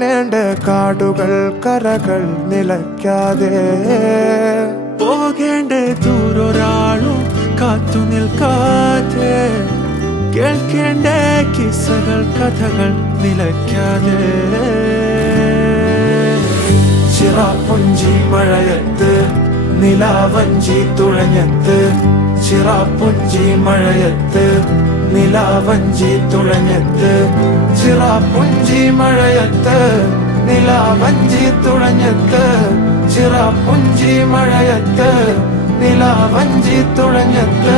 കാണേണ്ട കാടുകൾ കരകൾ നിലയ്ക്കാതെ പോകേണ്ട ദൂരൊരാളും കാത്തു നിൽക്കാതെ കേൾക്കേണ്ട കിസ്സകൾ കഥകൾ നിലയ്ക്കാതെ ചിറാപ്പുഞ്ചി മഴയത്ത് നിലാവഞ്ചി തുഴഞ്ഞത്ത് ചിറാപ്പുഞ്ചി മഴയത്ത് നിലാവഞ്ചി തുഴഞ്ഞത്ത് ചിറാപ്പുഞ്ചി മഴയത്ത് നിലാവഞ്ചി തുഴഞ്ഞത്ത് ചിറാപ്പുഞ്ചി മഴയത്ത് നിലാവഞ്ചി തുഴഞ്ഞത്ത്